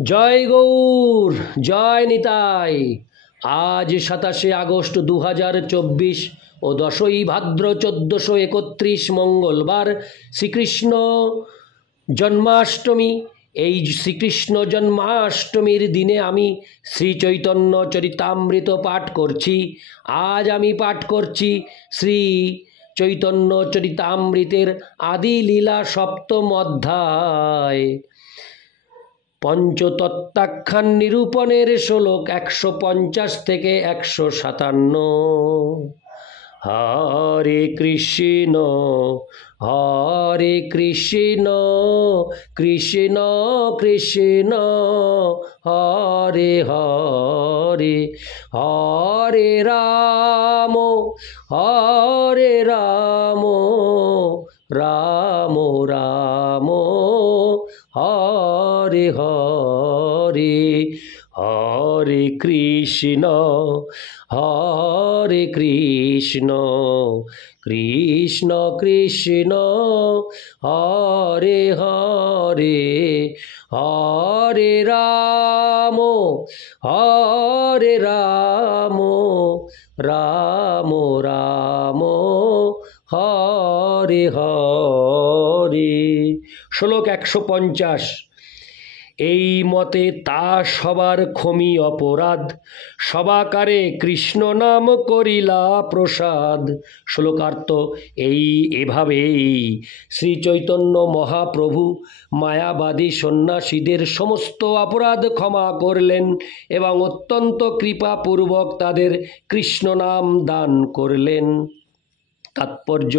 জয় গৌর, জয় নিতাই। আজ 27শে আগস্ট 2024 ও 10ই ভাদ্র 1431 মঙ্গলবার শ্রীকৃষ্ণ জন্মাষ্টমী। এই শ্রীকৃষ্ণ জন্মাষ্টমীর দিনে আমি শ্রী চৈতন্য চরিতামৃত পাঠ করছি। আজ আমি পাঠ করছি শ্রী চৈতন্য চরিতামৃতের আদি লীলা সপ্তম অধ্যায়, পঞ্চতত্ত্বাখ্যান নিরূপণের শ্লোক 150 থেকে 157। হরে কৃষ্ণ হরে কৃষ্ণ কৃষ্ণ কৃষ্ণ হরে হরে, হরে রাম রাম রাম হরে হরে, হরে কৃষ্ণ কৃষ্ণ কৃষ্ণ হরে হরে, হরে রাম রাম রাম হরে হরে। শ্লোক 150। এই মতে তা সবার ক্ষমি অপরাধ, সবাকারে কৃষ্ণ নাম করিলা প্রসাদ। শ্লোকার্থ: এভাবেই শ্রী চৈতন্য মহাপ্রভু মায়াবাদী সন্ন্যাসীদের সমস্ত অপরাধ ক্ষমা করলেন এবং অত্যন্ত কৃপাপূর্বক তাদের কৃষ্ণ নাম দান করলেন। তাৎপর্য: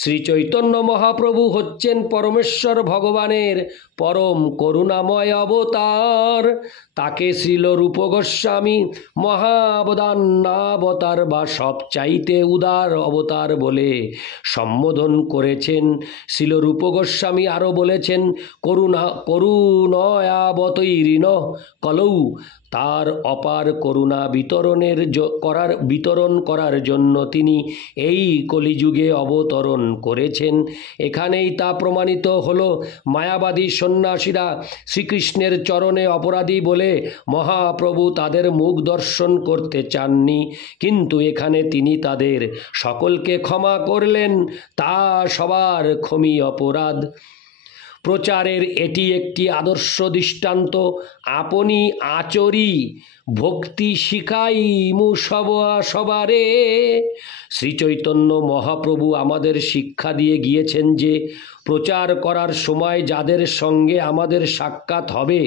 শ্রী চৈতন্য মহাপ্রভু হচ্ছেন পরমেশ্বর ভগবানের পরম করুণাময় অবতার। তাকে শ্রীল রূপ গোস্বামী মহাবদান্নাবতার বা সবচাইতে উদার অবতার বলে সম্বোধন করেছেন। শ্রীল রূপ গোস্বামী আরও বলেছেন, করুণয়াবতৈরিণ কলৌ, তার অপার করুণা বিতরণ করার জন্য তিনি এই কলিযুগে অবতরণ করেছেন। এখানেই তা প্রমাণিত হলো। মায়াবাদী সন্ন্যাসীরা শ্রীকৃষ্ণের চরণে অপরাধী বলে মহাপ্রভু তাদের মুখ দর্শন করতে চাননি, কিন্তু এখানে তিনি তাদের সকলকে ক্ষমা করলেন। তা সবার ক্ষমি অপরাধ। প্রচারের এটি একটি আদর্শ দৃষ্টান্ত। আপনি আচরি ভক্তি শিখাইমু সবারে। শ্রীচৈতন্য মহাপ্রভু আমাদের শিক্ষা দিয়ে গিয়েছেন যে প্রচার করার সময় যাদের সঙ্গে আমাদের সাক্ষাৎ হবে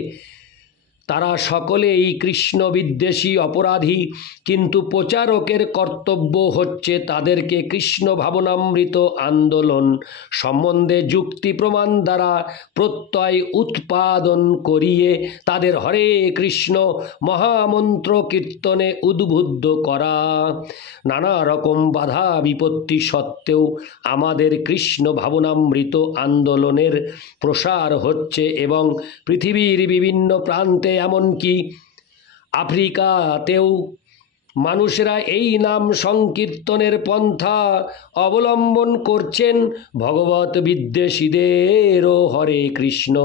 তারা সকলেই কৃষ্ণ বিদ্বেষী অপরাধী, কিন্তু প্রচারকের কর্তব্য হচ্ছে তাদেরকে কৃষ্ণ ভাবনামৃত আন্দোলন সম্বন্ধে যুক্তি প্রমাণ দ্বারা প্রত্যয় উৎপাদন করিয়ে তাদের হরে কৃষ্ণ মহামন্ত্র কীর্তনে উদ্বুদ্ধ করা। নানা রকম বাধা বিপত্তি সত্ত্বেও আমাদের কৃষ্ণ ভাবনামৃত আন্দোলনের প্রসার হচ্ছে এবং পৃথিবীর বিভিন্ন প্রান্তে, এমনকি আফ্রিকাতেও মানুষেরা এই নাম সংকীর্তনের পন্থা অবলম্বন করছেন। ভগবত বিদ্বেষীদেরও হরে কৃষ্ণ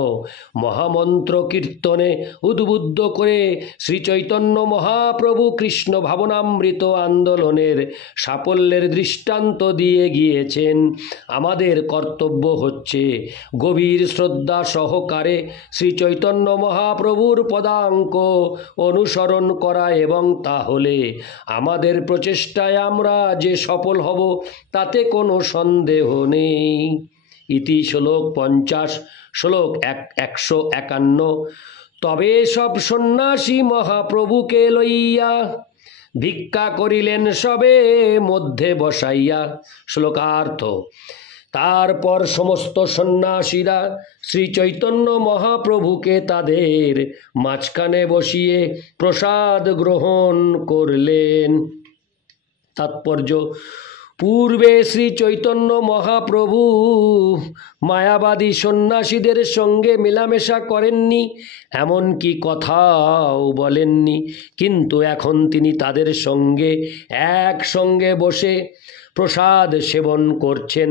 মহামন্ত্র কীর্তনে উদ্বুদ্ধ করে শ্রীচৈতন্য মহাপ্রভু কৃষ্ণ ভাবনামৃত আন্দোলনের সাফল্যের দৃষ্টান্ত দিয়ে গিয়েছেন। আমাদের কর্তব্য হচ্ছে গভীর শ্রদ্ধা সহকারে শ্রীচৈতন্য মহাপ্রভুর পদাঙ্ক অনুসরণ করা, এবং তাহলে আমাদের প্রচেষ্টায় আমরা যে সফল হব তাতে কোনো সন্দেহ নেই। ইতি শ্লোক 50। শ্লোক 151। তবে সব সন্ন্যাসী মহাপ্রভুকে লইয়া ভিক্ষা করিলেন সবে মধ্যে বসাইয়া। শ্লোকার্থ: তারপর সমস্ত সন্ন্যাসীরা শ্রী চৈতন্য মহাপ্রভুকে তাদের মাঝখানে বসিয়ে প্রসাদ গ্রহণ করলেন। তাৎপর্য: পূর্বে শ্রী চৈতন্য মহাপ্রভু মায়াবাদী সন্ন্যাসীদের সঙ্গে মেলামেশা করেননি, এমনকি কথাও বলেননি, কিন্তু এখন তিনি তাদের সঙ্গে একসঙ্গে বসে প্রসাদ সেবন করছেন।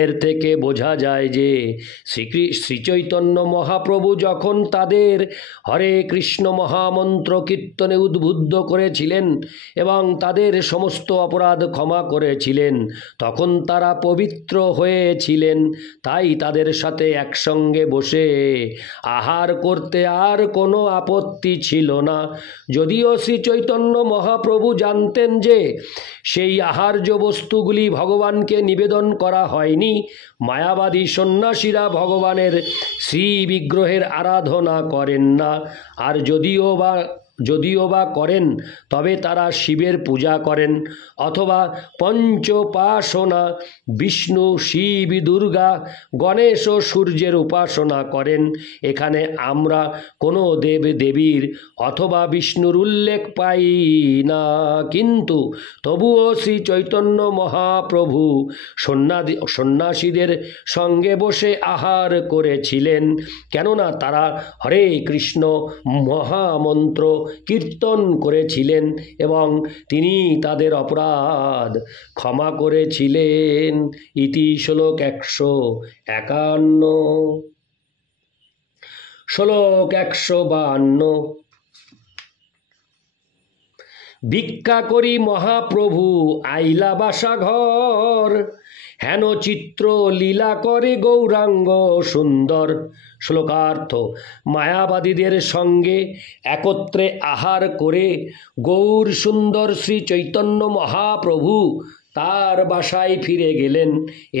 এর থেকে বোঝা যায় যে শ্রীচৈতন্য মহাপ্রভু যখন তাদের হরে কৃষ্ণ মহামন্ত্র কীর্তনে উদ্বুদ্ধ করেছিলেন এবং তাদের সমস্ত অপরাধ ক্ষমা করেছিলেন, তখন তারা পবিত্র হয়েছিলেন। তাই তাদের সাথে একসঙ্গে বসে আহার করতে আর কোনো আপত্তি ছিল না। যদিও শ্রী চৈতন্য মহাপ্রভু জানতেন যে সেই আহার্য বস্তুগুলি ভগবানকে নিবেদন করা হয়নি, মায়াবাদী সন্ন্যাসীরা ভগবানের শ্রী বিগ্রহের আরাধনা করেন না, আর যদিও বা করেন তবে তারা শিবের পূজা করেন অথবা পঞ্চোপাসনা, বিষ্ণু, শিব, দুর্গা, গণেশ ও সূর্যের উপাসনা করেন। এখানে আমরা কোনো দেব দেবীর অথবা বিষ্ণুর উল্লেখ পাই না, কিন্তু তবুও শ্রী চৈতন্য মহাপ্রভু সন্ন্যাসীদের সঙ্গে বসে আহার করেছিলেন, কেননা তারা হরে কৃষ্ণ মহামন্ত্র কীর্তন করেছিলেন এবং তিনি তাদের অপরাধ ক্ষমা করেছিলেন। ইতি শ্লোক 151। শ্লোক 152। ভিক্ষা করি মহাপ্রভু আইলা বাসা ঘর, হেন চিত্র লীলা করে গৌরাঙ্গ সুন্দর। শ্লোকার্থ: মায়াবাদীদের সঙ্গে একত্রে আহার করে গৌর সুন্দর শ্রী চৈতন্য মহাপ্রভু তার বাসায় ফিরে গেলেন।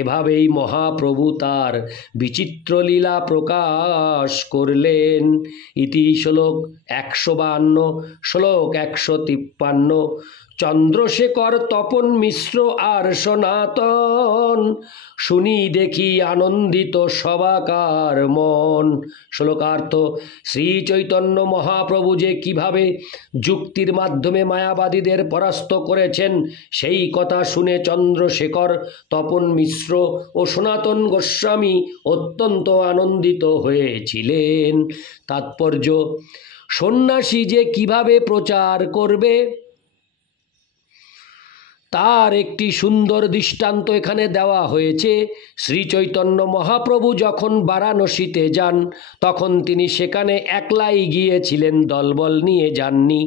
এভাবেই মহাপ্রভু তার বিচিত্র লীলা প্রকাশ করলেন। ইতি শ্লোক 152। শ্লোক 153। চন্দ্রশেখর, তপন মিশ্র আর সনাতন, শুনি দেখি আনন্দিত সবাকার মন। শ্লোকার্থ: শ্রী চৈতন্য মহাপ্রভু যে কিভাবে যুক্তির মাধ্যমে মায়াবাদীদের পরাস্ত করেছেন সেই কথা শুনে চন্দ্রশেখর, তপন মিশ্র ও সনাতন গোস্বামী অত্যন্ত আনন্দিত হয়েছিলেন। তাৎপর্য: সন্ন্যাসী যে কিভাবে প্রচার করবে তার একটি সুন্দর দৃষ্টান্ত এখানে দেওয়া হয়েছে। শ্রী চৈতন্য মহাপ্রভু যখন বারাণসীতে যান তখন তিনি সেখানে একলাই গিয়েছিলেন, দলবল নিয়ে যাননি,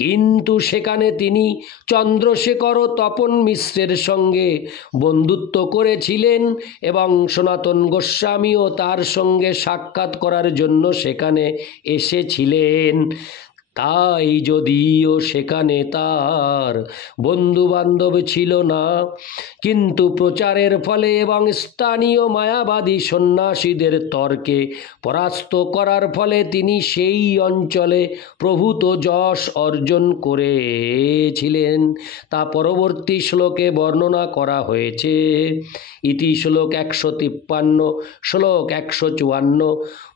কিন্তু সেখানে তিনি চন্দ্রশেখর ও তপন মিশ্রের সঙ্গে বন্ধুত্ব করেছিলেন এবং সনাতন গোস্বামীও তার সঙ্গে সাক্ষাৎ করার জন্য সেখানে এসেছিলেন। তাই যদিও সেখানে তার বন্ধুবান্ধব ছিল না, কিন্তু প্রচারের ফলে এবং স্থানীয় মায়াবাদী সন্ন্যাসীদের তর্কে পরাস্ত করার ফলে তিনি সেই অঞ্চলে প্রভূত যশ অর্জন করেছিলেন। তা পরবর্তী শ্লোকে বর্ণনা করা হয়েছে। ইতি শ্লোক 153। শ্লোক 154।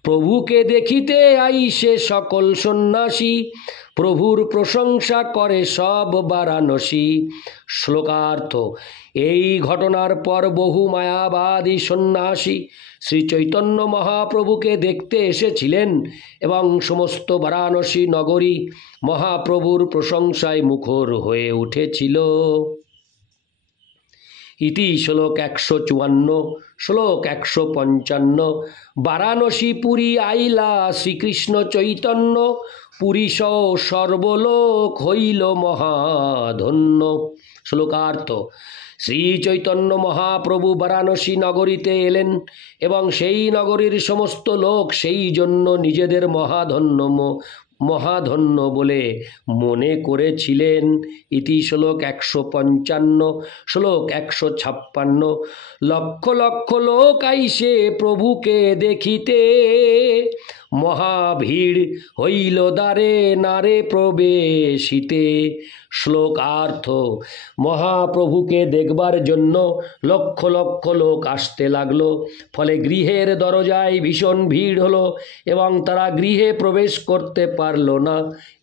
প্রভুকে দেখিতে আইসে সকল সন্ন্যাসী, প্রভুর প্রশংসা করে সব বারাণসী। শ্লোকার্থ: এই ঘটনার পর বহু মায়াবাদী সন্ন্যাসী শ্রী চৈতন্য মহাপ্রভুকে দেখতে এসেছিলেন এবং সমস্ত বারাণসী নগরী মহাপ্রভুর প্রশংসায় মুখর হয়ে উঠেছিল। ইতি শ্লোক 154। শ্লোক 155। বারাণসী পুরী আইলা শ্রীকৃষ্ণ চৈতন্য, পুরী সর্বলোক হইল মহাধন্য। শ্লোকার্থ: শ্রী চৈতন্য মহাপ্রভু বারাণসী নগরীতে এলেন এবং সেই নগরীর সমস্ত লোক সেই জন্য নিজেদের মহাধন্য বলে মনে করেছিলেন। ইতি শ্লোক 155। শ্লোক 156। লক্ষ লক্ষ লোক আইসে প্রভুকে দেখিতে, মহাভিড় হইল দ্বারে নারে প্রবেশিতে। শ্লোকার্থ: মহাপ্রভুকে দেখবার জন্য লক্ষ লক্ষ লোক আসতে লাগলো, ফলে গৃহের দরজায় ভীষণ ভিড় হলো এবং তারা গৃহে প্রবেশ করতে পারল না।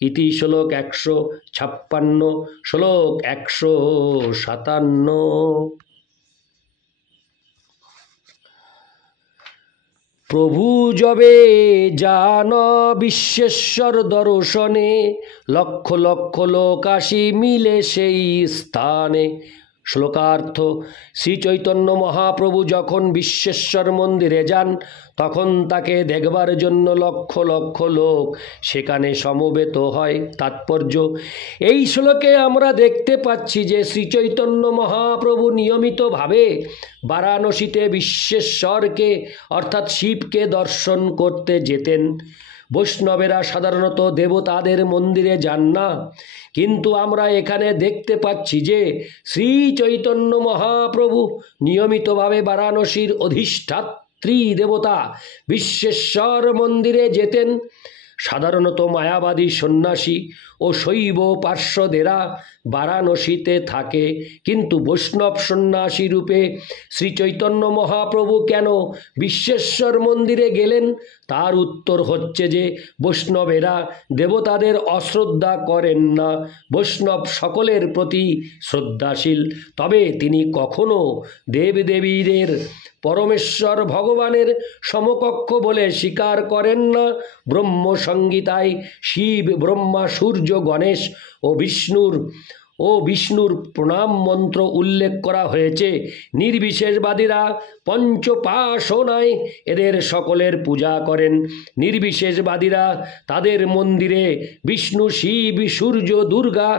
ইতি শ্লোক 156। শ্লোক 157। প্রভু যবে যান বিশ্বেশ্বর দর্শনে, লক্ষ লক্ষ লোক আসি মিলে সেই স্থানে। শ্লোকার্থ। শ্রী চৈতন্য মহাপ্রভু যখন বিশ্বেশ্বর মন্দিরে যান তখন তাকে দেখবার জন্য লক্ষ লক্ষ লোক সেখানে সমবেত হয়। তাৎপর্য, এই শ্লোকে আমরা দেখতে পাচ্ছি যে শ্রী চৈতন্য মহাপ্রভু নিয়মিতভাবে বারাণসীতে বিশ্বেশ্বরকে অর্থাৎ শিবকে দর্শন করতে যেতেন। বৈষ্ণবেরা সাধারণত দেবতাদের মন্দিরে যান না, কিন্তু আমরা এখানে দেখতে পাচ্ছি যে শ্রী চৈতন্য মহাপ্রভু নিয়মিতভাবে বারাণসীর অধিষ্ঠাত্রী দেবতা বিশ্বেশ্বর মন্দিরে যেতেন। সাধারণত মায়াবাদী সন্ন্যাসী ও শৈব পার্শ্বদেরা বারাণসীতে থাকে, কিন্তু বৈষ্ণব সন্ন্যাসী রূপে শ্রী চৈতন্য মহাপ্রভু কেন বিশ্বেশ্বর মন্দিরে গেলেন? তার উত্তর হচ্ছে যে বৈষ্ণবেরা দেবতাদের অশ্রদ্ধা করেন না, বৈষ্ণব সকলের প্রতি শ্রদ্ধাশীল। তবে তিনি কখনো দেবদেবীদের পরমেশ্বর ভগবানের সমকক্ষ বলে স্বীকার করেন না। ব্রহ্মসংহিতায় শিব, ব্রহ্মা, সূর্য, গণেশ ও বিষ্ণুর প্রণাম মন্ত্র উল্লেখ করা হয়েছে। নির্বিশেষবাদীরা পঞ্চপাশনায় এদের সকলের পূজা করেন। নির্বিশেষবাদীরা তাদের মন্দিরে বিষ্ণু, শিব, সূর্য, দুর্গা,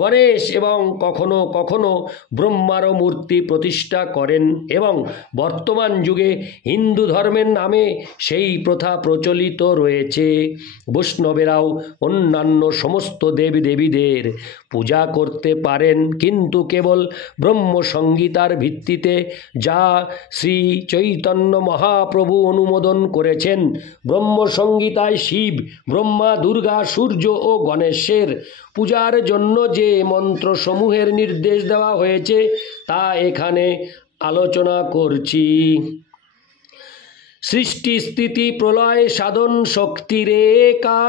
গণেশ এবং কখনো কখনো ব্রহ্মারও মূর্তি প্রতিষ্ঠা করেন এবং বর্তমান যুগে হিন্দু ধর্মের নামে সেই প্রথা প্রচলিত রয়েছে। বৈষ্ণবেরাও অন্যান্য সমস্ত দেবদেবীদের পূজা করতে পারেন, কিন্তু কেবল ব্রহ্মসংহিতার ভিত্তিতে, যা শ্রী চৈতন্য মহাপ্রভু অনুমোদন করেছেন। ব্রহ্মসংহিতায় শিব, ব্রহ্মা, দুর্গা, সূর্য ও গণেশের পূজার জন্য যে মন্ত্রসমূহের নির্দেশ দেওয়া হয়েছে তা এখানে আলোচনা করছি। সৃষ্টি স্থিতি প্রলয় সাধন শক্তিরেকা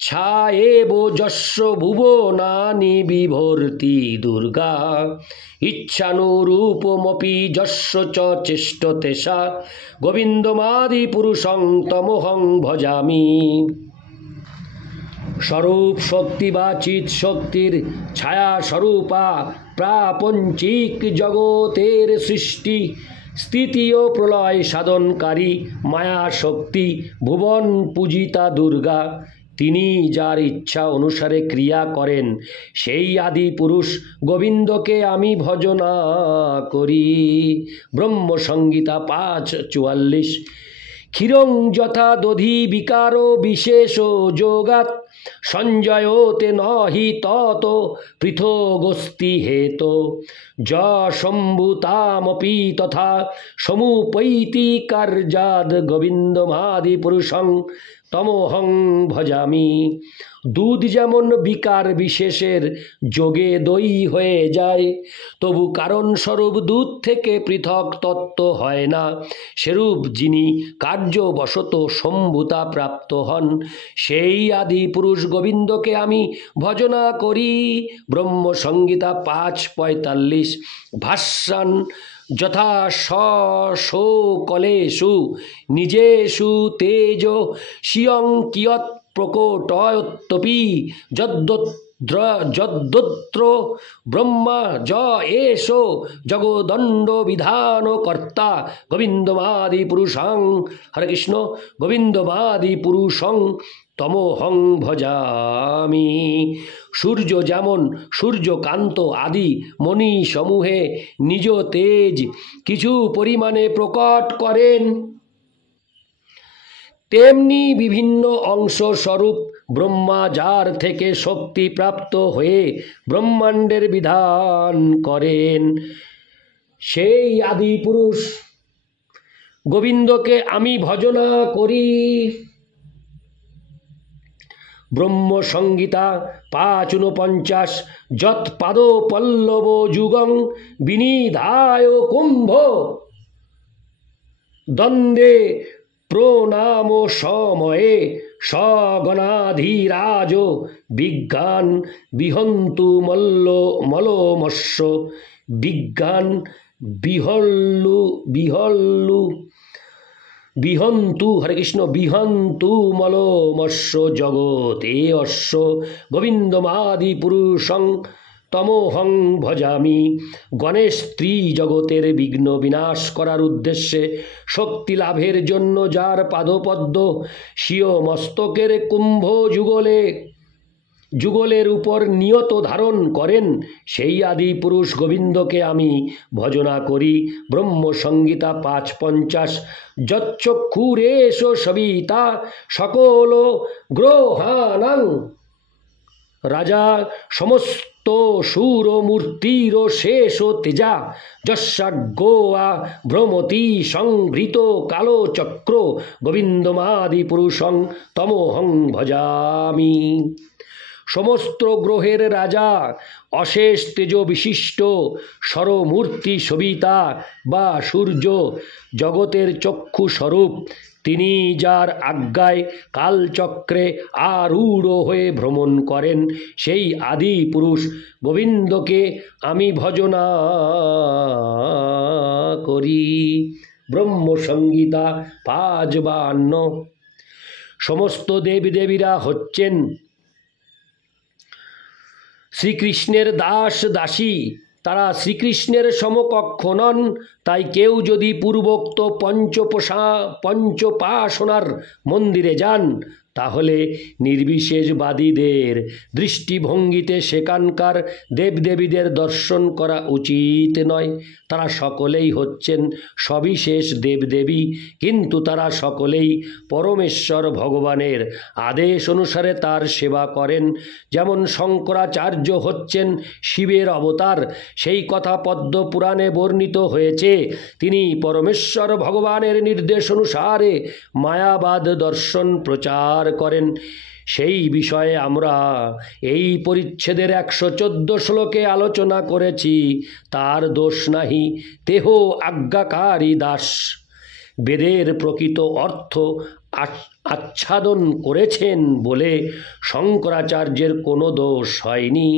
ছায়েব যস্য ভুবনানি বিভর্তি দুর্গা ইচ্ছানুরূপমপি যস্য চ চেষ্টতে সা গোবিন্দমাদি পুরুষং তমহং ভজামি। স্বরূপ শক্তি বা চিৎ শক্তির ছায়া স্বরূপা প্রাপঞ্চিক জগতের সৃষ্টি স্থিতি ও প্রলয় সাধনকারী মায়া শক্তি ভুবন পূজিতা দুর্গা। তিনি যার ইচ্ছা অনুসারে ক্রিয়া করেন সেই আদি পুরুষ গোবিন্দকে আমি ভজনা করি। ব্রহ্মসংহিতা 5:44। ক্ষীরং যথা দধি বিকার বিশেষ যোগাৎ সঞ্জয়তে নহি তত পৃথগস্তি হেতো যম্ভূতামপি তথা সমুপৈতি কার্যাদ গোবিন্দমাদি পুরুষং তমহং ভজামি। দুধ যেমন বিকার বিশেষের যোগে দই হয়ে যায়, তবু কারণস্বরূপ দুধ থেকে পৃথক তত্ত্ব হয় না, সেরূপ যিনি কার্যবশত সম্ভূতা প্রাপ্ত হন সেই আদি পুরুষ গোবিন্দকে আমি ভজনা করি। ব্রহ্মসংহিতা 5:45। ভাষ্যান যথা স্বশো কলেষু নিজেষু তেজ শিয়ং কিয়ৎ প্রকটয়ত্তপি যদ্যত্র ব্রহ্মা য এষ জগদণ্ড বিধান কর্তা গোবিন্দমাদি পুরুষং। হরে কৃষ্ণ। গোবিন্দমাদি পুরুষং তমোহং ভজামি। সূর্য যেমন সূর্যকান্ত আদি মণি সমূহে নিজ তেজ কিছু পরিমাণে প্রকট করেন, তেমনি বিভিন্ন অংশ স্বরূপ ব্রহ্মা যার থেকে শক্তি প্রাপ্ত হয়ে ব্রহ্মাণ্ডের বিধান করেন সেই আদি পুরুষ গোবিন্দকে আমি ভজনা করি। ব্রহ্মসংহিতা 5:49। যৎ পাদ পল্লব যুগং বিনিধায় কুম্ভ দ্বন্দ্বে প্রণাম সময়ে সগণাধিরাজ বিজ্ঞান বিহন্তু মলমস্য। বিজ্ঞান বিহন্তু হরে কৃষ্ণ বিহন্তু মলমস্য জগৎ এ অশ্ব গোবিন্দমাদি পুরুষং তমোহং ভজামি। গণেশ স্ত্রী জগতের বিঘ্ন বিনাশ করার উদ্দেশ্যে শক্তি লাভের জন্য যার পাদপদ্ম স্বীয় মস্তকের কুম্ভ যুগলের উপর নিয়ত ধারণ করেন, সেই আদি পুরুষ গোবিন্দকে আমি ভজনা করি। ব্রহ্মসংহিতা ৫:৫০। যচ্চক্ষুরেশ সবিতা সকল গ্রহাণাং রাজা সমস্ত সুর মূর্তির শেষ তেজা যস্যাজ্ঞা ভ্রমতি সংভৃত কালচক্র গোবিন্দমাদি পুরুষং তমোহং ভজামি। সমস্ত গ্রহের রাজা, অশেষ তেজ বিশিষ্ট স্বরমূর্তি সবিতা বা সূর্য, জগতের চক্ষু স্বরূপ, তিনি যার আজ্ঞায় কালচক্রে আরূঢ় হয়ে ভ্রমণ করেন, সেই আদি পুরুষ গোবিন্দকে আমি ভজনা করি। ব্রহ্মসংহিতা ৫:৫২। সমস্ত দেবদেবীরা হচ্ছেন শ্রীকৃষ্ণের দাস দাসী, তারা শ্রীকৃষ্ণের সমকক্ষ নন। তাই কেউ যদি পূর্বোক্ত পঞ্চোপাসনার মন্দিরে যান, তাহলে নির্বিশেষবাদীদের দৃষ্টিভঙ্গিতে সেখানকার দেবদেবীদের দর্শন করা উচিত নয়। তারা সকলেই হচ্ছেন সবিশেষ দেবদেবী, কিন্তু তারা সকলেই পরমেশ্বর ভগবানের আদেশ অনুসারে তার সেবা করেন। যেমন শঙ্করাচার্য হচ্ছেন শিবের অবতার, সেই কথা পদ্ম পুরাণে বর্ণিত হয়েছে। তিনি পরমেশ্বর ভগবানের নির্দেশ অনুসারে মায়াবাদ দর্শন প্রচার করেন। সেই বিষয়ে আমরা এই পরিচ্ছেদের ১১৪ শ্লোকে আলোচনা করেছি। তার দোষ নাহি, তেহ আজ্ঞাকারী দাস। বেদের প্রকৃত অর্থ আচ্ছাদন করেছেন বলে শঙ্করাচার্যের কোনো দোষ হয়নি।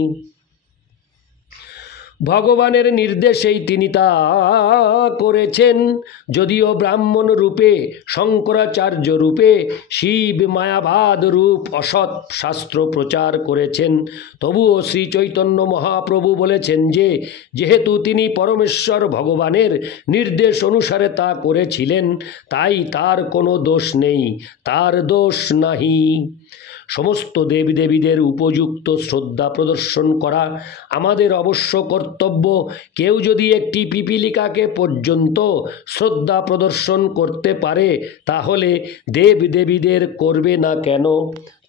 ভগবানের নির্দেশেই তিনি তা করেছেন। যদিও ব্রাহ্মণ রূপে, শঙ্করাচার্য রূপে শিব মায়াবাদ রূপ অসৎ শাস্ত্র প্রচার করেছেন, তবুও শ্রী চৈতন্য মহাপ্রভু বলেছেন যে যেহেতু তিনি পরমেশ্বর ভগবানের নির্দেশ অনুসারে তা করেছিলেন, তাই তার কোনো দোষ নেই, তার দোষ নাহি। সমস্ত দেবদেবীদের উপযুক্ত শ্রদ্ধা প্রদর্শন করা আমাদের অবশ্য কর্তব্য। কেউ যদি একটি পিপীলিকাকে পর্যন্ত শ্রদ্ধা প্রদর্শন করতে পারে, তাহলে দেবদেবীদের করবে না কেন?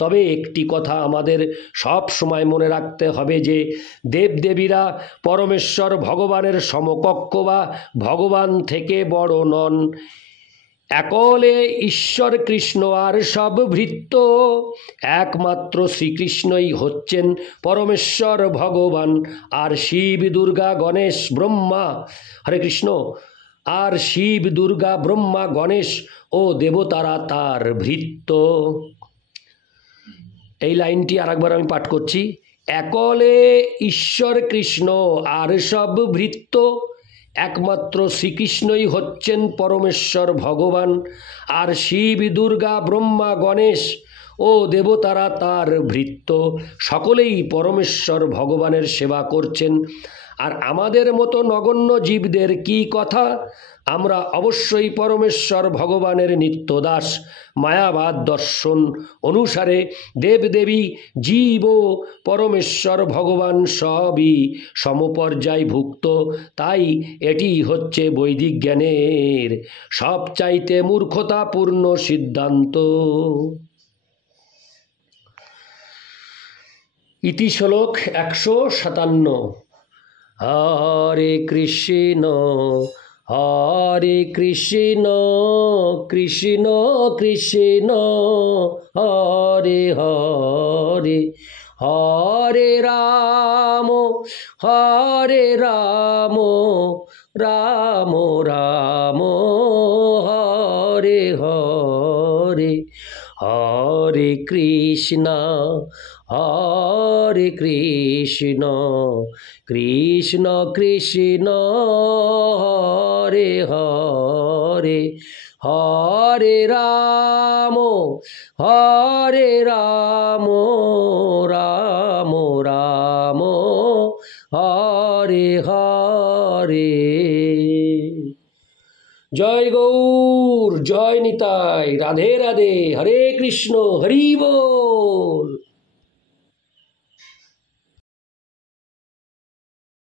তবে একটি কথা আমাদের সব সময় মনে রাখতে হবে যে দেবদেবীরা পরমেশ্বর ভগবানের সমকক্ষ বা ভগবান থেকে বড় নন। একলে ঈশ্বর কৃষ্ণ আর সব ভৃত্য। একমাত্র শ্রীকৃষ্ণই হচ্ছেন পরমেশ্বর ভগবান, আর শিব দুর্গা গণেশ ব্রহ্মা, হরে কৃষ্ণ, আর শিব দুর্গা ব্রহ্মা গণেশ ও দেবতারা তার ভৃত্য। এই লাইনটি আরেকবার আমি পাঠ করছি। একলে ঈশ্বর কৃষ্ণ আর সব ভৃত্য। একমাত্র শ্রীকৃষ্ণই হচ্ছেন পরমেশ্বর ভগবান, আর শিব দুর্গা ব্রহ্মা গণেশ ও দেবতারা তার ভৃত্য। সকলেই পরমেশ্বর ভগবানের সেবা করছেন। আর আমাদের মতো নগণ্য জীবদের কি কথা? আমরা অবশ্যই পরমেশ্বর ভগবানের নিত্যদাস। মায়াবাদ দর্শন অনুসারে দেবদেবী, জীব ও পরমেশ্বর ভগবান সবই সমপর্যায়ভুক্ত। তাই এটি হচ্ছে বৈদিক জ্ঞানের সবচাইতে মূর্খতাপূর্ণ সিদ্ধান্ত। ইতি শ্লোক ১৫৭। হরে কৃষ্ণ হরে কৃষ্ণ কৃষ্ণ কৃষ্ণ হরে হরে, হরে রাম রাম রাম হরে হরে, হরে কৃষ্ণ কৃষ্ণ কৃষ্ণ হরে হরে, হরে রাম রাম রাম জয় গৌর, জয় নিতাই, রাধে রাধে, হরে কৃষ্ণ, হরি বল।